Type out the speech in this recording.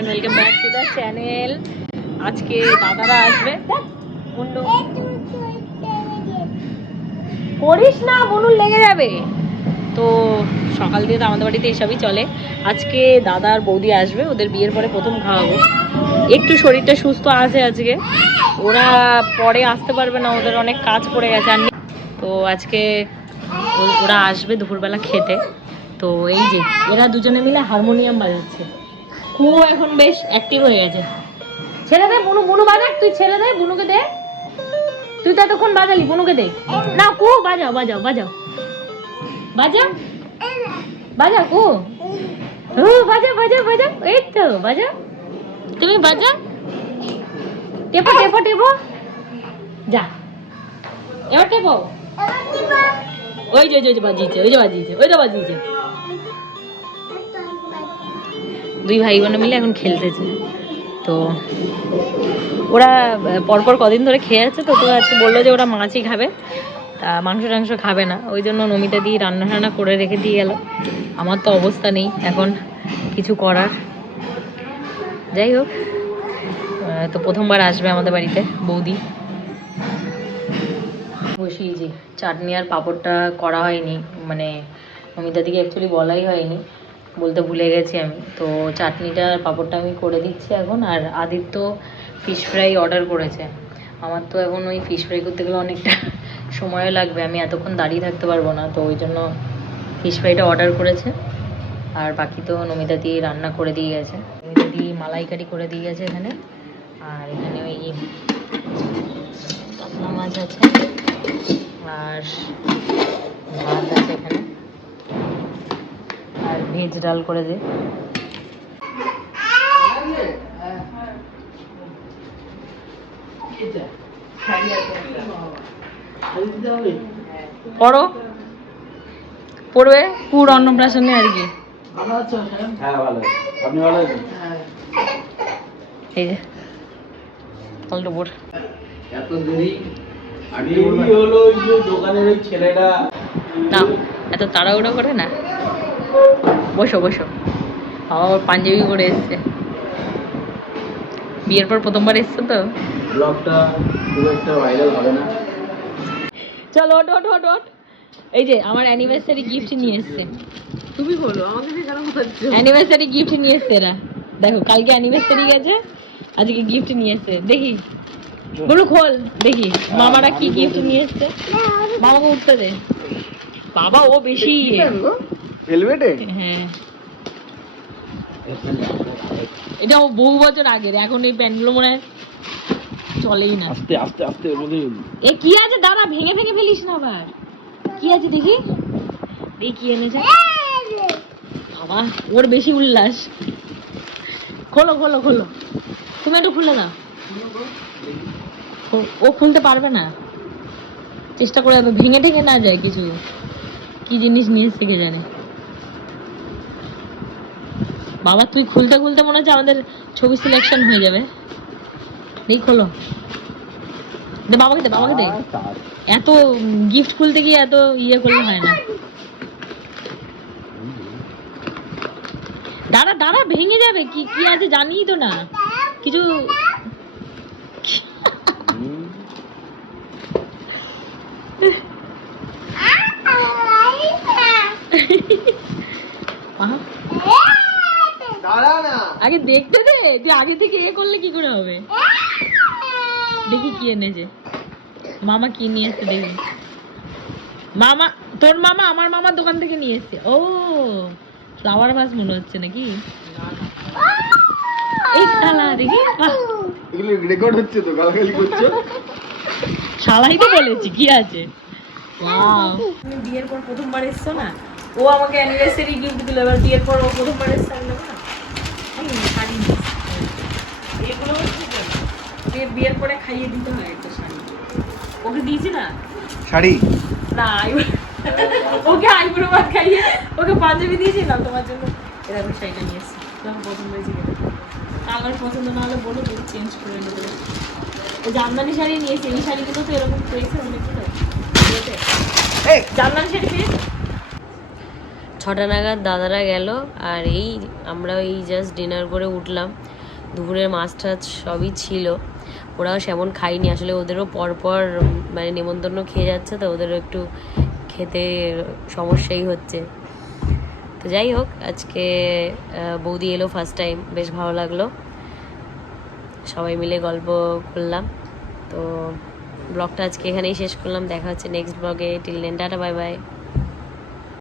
Everyone welcome back to the channel আজকে দাদারা আসবে। করিস না মনুর লেগে যাবে। তো সকাল দিয়ে তো আমাদের বাড়িতে এসবই চলে। আজকে দাদা আর বৌদি আসবে, ওদের বিয়ের পরে প্রথম খাওয়াবো। একটু শরীরটা সুস্থ আছে আজকে। ওরা পরে আসতে পারবে না, ওদের অনেক কাজ পড়ে গেছে। আর তো আজকে ওরা আসবে দুপুরবেলা খেতে। তো এই যে, এরা দুজনে মিলে হারমোনিয়াম বাজাচ্ছে। কুয়ো এখন বেশ অ্যাক্টিভ হয়ে গেছে। ছেড়ে দে বুনু বুনু বাজাক তুই ছেড়ে দে বুনুকে দে। তুই তো এতক্ষণ বাজালি বুনুকে দে। না কু বাজাও বাজাও বাজাও। বাজা বাজা কু। ও বাজা বাজা বাজা এই তো বাজা তুমি বাজা টেপো টেপো টেপো। যা। এবার টেপো। ওই যে, ওই যে বাজিয়েছে ওই যে বাজিয়েছে ওই যে বাজিয়েছে। দুই ভাই বোন মিলে এখন খেলতেছে। তো ওরা পরপর কদিন ধরে খেয়ে আছে তো তো আজকে বলল যে ওরা মাছই খাবে। তা মাংস টাংস খাবে না। ওই জন্য নমিতা দিয়ে রান্না টান্না করে রেখে দিয়ে গেল। আমার তো অবস্থা নেই এখন কিছু করার। যাই হোক তো প্রথমবার আসবে আমাদের বাড়িতে বৌদি। বসিয়েছি চাটনি আর পাঁপড়টা করা হয়নি মানে অমিতা দিকে অ্যাকচুয়ালি বলাই হয়নি। বলতে ভুলে গেছি আমি। তো চাটনিটা আর পাঁপড়টা আমি করে দিচ্ছি এখন। আর আদিত্য ফিশ ফ্রাই অর্ডার করেছে। আমার তো এখন ওই ফিশ ফ্রাই করতে গেলে অনেকটা সময়ও লাগবে। আমি এতক্ষণ দাঁড়িয়ে থাকতে পারব না। তো ওই জন্য ফিশ ফ্রাইটা অর্ডার করেছে। আর বাকি তো নমিতা দিয়ে রান্না করে দিয়ে গেছে। নমিতা মালাইকারি করে দিয়ে গেছে এখানে। আর এখানে ওই মাছ আছে। আর ভাত ভেজ ডাল করে দে। পড়ো। পড়বে পুর অন্নপ্রাশনে আর কি। হ্যাঁ ভালো আপনি এই যে অল্টো এত দেরি দেরি হলো ওই যে দোকানের ওই ছেলেটা। না এত তাড়াহুড়ো করে না। বসো বসো। বাবা আবার পাঞ্জাবি করে এসছে। বিয়ের পর প্রথমবার এসছে তো? ব্লগটা খুব একটা ভাইরাল হবে না। চলো ওট ওট ওট ওট এই যে আমার অ্যানিভার্সারি গিফট নিয়ে এসছে। তুমি বলো আমাকে কেন অ্যানিভার্সারি গিফট নিয়ে এসছে এরা। দেখো কালকে অ্যানিভার্সারি গেছে আজকে গিফট নিয়ে এসছে। দেখি। বলো খোল দেখি। মামারা কি গিফট নিয়ে এসছে? মামাকে উঠতে দে। বাবা ও বেশি। ইয়ে। হ্যাঁ। এটা ও বহু বছর আগের এখন এই প্যান্টগুলো মনে হয় চলেই না। আস্তে আস্তে আস্তে এ কি আছে? দাঁড়া ভেঙে ভেঙে ফেলিস না আবার। কি আছে দেখি? দেখি কি এনেছে বাবা ওর বেশি উল্লাস। খোলো খোলো খোলো। তুমি একটু খুলে না ও খুলতে পারবে না। চেষ্টা করে ভেঙে ঠেঙে না যায় কিছু। কি জিনিস নিয়ে কে জানে। বাবা তুই খুলতে খুলতে মনে হচ্ছে আমাদের ছবি সিলেকশন হয়ে যাবে। দেখি খোলো। দে বাবাকে দে বাবাকে দে। এত গিফট খুলতে গিয়ে এত ইয়ে করলে হয় না। দাঁড়া দাঁড়া ভেঙে যাবে। কি কি আছে জানি তো না। কিছু আহা, দাঁড়া না। আগে দেখতে দে তুই আগে থেকে এ করলে কি করে হবে? দেখি কি এনেছে মামা কি নিয়ে এসছে দেখি। মামা তোর মামা আমার মামার দোকান থেকে নিয়ে এসছে। ও ফ্লাওয়ার ভাস মনে হচ্ছে নাকি? এই শালা দেখি এগুলো রেকর্ড হচ্ছে তো গালাগালি করছ। শালাই তো বলেছি কি আছে. তুমি বিয়ের পর প্রথমবার এসছো না? ও আমাকে অ্যানিভার্সারি গিফট দিল এবার বিয়ের পর ও প্রথমবার এসছে আমি না আমি শাড়ি নিয়ে এসছি। এগুলো হচ্ছে কি? বিয়ে- বিয়ের পরে খাইয়ে দিতে হয় একটা শাড়ি। ওকে দিয়েছি না? শাড়ি? না ওকে আইবুড়ো ভাত খাইয়ে ওকে পাঞ্জাবি দিয়েছিলাম তোমার জন্য। এরকম শাড়িটা নিয়ে এসছি। তোমার পছন্দ হয়েছে কালার পছন্দ না হলে বলো তুমি চেঞ্জ করে নেব। ওই জামদানি শাড়ি নিয়েছি এই শাড়িগুলো তো এরকম পেয়েছে অনেকগুলো। জামদানি শাড়ি পেয়েছে? ছটা নাগাদ দাদারা গেল আর এই আমরা এই জাস্ট ডিনার করে উঠলাম। দুপুরের মাছ টাছ সবই ছিল। ওরাও সেমন খায়নি। আসলে ওদেরও পরপর মানে নেমন্তন্ন খেয়ে যাচ্ছে, তো ওদেরও একটু খেতে সমস্যাই হচ্ছে। তো যাই হোক, আজকে বৌদি এলো ফার্স্ট টাইম বেশ ভালো লাগল। সবাই মিলে গল্প করলাম। তো ব্লগটা আজকে এখানেই শেষ করলাম। দেখা হচ্ছে নেক্সট ব্লগে till then tata bye bye